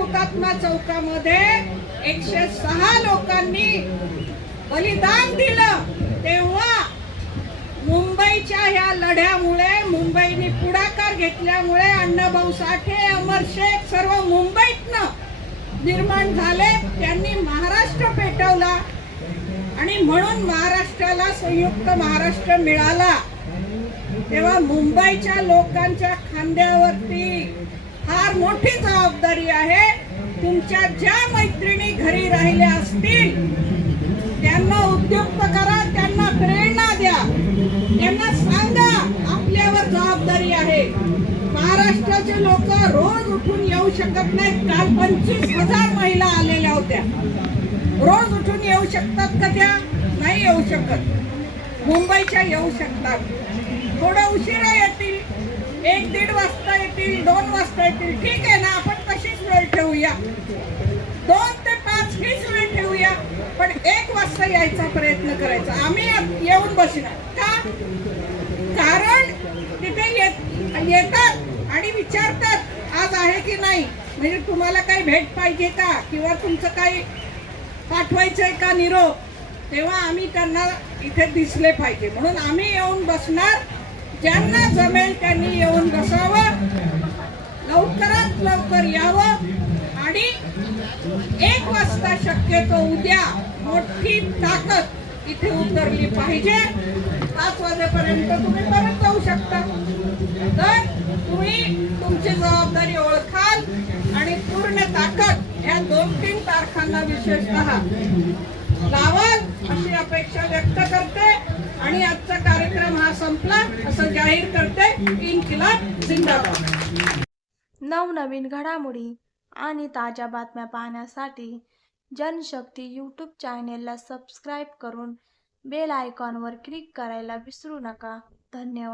हुतात्मा चौकामध्ये एकशे सहा लोकांनी बलिदान दिलं. तेव्हा मुंबईच्या ह्या लढ्यामुळे मुंबईने पुढाकार घेतल्यामुळे अण्णाभाऊ साठे अमर शेख सर्व मुंबईतनं निर्माण झाले. त्यांनी महाराष्ट्र पेटवला आणि म्हणून महाराष्ट्राला संयुक्त महाराष्ट्र मिळाला. तेव्हा मुंबईच्या लोकांच्या खांद्यावरती फार मोठी जबाबदारी आहे. तुमच्या ज्या मैत्रिणी घरी राहिल्या असतील त्यांना उद्युक्त करा त्यांना प्रेरणा द्या. त्यांना सांगा आपल्यावर जबाबदारी आहे. महाराष्ट्राचे लोक रोज उठून येऊ शकत नाहीत. काल पंचवीस हजार महिला आलेल्या होत्या. रोज उठून येऊ शकतात का त्या? नाही येऊ शकत. मुंबईच्या येऊ शकतात. थोडं उशिरा येतील. एक दीड वाजता येतील दोन वाजता येतील ठीक आहे ना आपण तशीच वेळ ठेवूया. दोन ते पाच हीच वेळ ठेवूया पण एक वाजता यायचा प्रयत्न करायचा. आम्ही येऊन बसणार. का? कारण तिथे येत- येतात आणि विचारतात आज आहे की नाही? म्हणजे तुम्हाला काही भेट पाहिजे का? किंवा तुमचं काही पाठवायचंय का निरोप? तेव्हा आम्ही त्यांना इथे दिसले पाहिजे. म्हणून आम्ही येऊन बसणार. ज्यांना जमेल त्यांनी येऊन बसावं. लवकरात लवकर यावं. आणि एक वाजता शक्यतो उद्या मोठी ताकद इथे उतरली पाहिजे. पाच वाजेपर्यंत तुम्ही परत जाऊ शकता. तर तुम्ही तुमची जबाबदारी ओळखाल आणि पूर्ण ताकद ह्या दोन तीन तारखांना विशेषतः लावाल अशी अपेक्षा व्यक्त करते. आणि आजचा कार्यक्रम हा संपला. असं जाहीर करते. इन्किलाब जिंदाबाद. नवनवीन घडामोडी आणि ताज्या बातम्या पाहण्यासाठी जनशक्ती यूट्यूब चॅनेलला सबस्क्राईब करून बेल आयकॉनवर क्लिक करायला विसरू नका. धन्यवाद.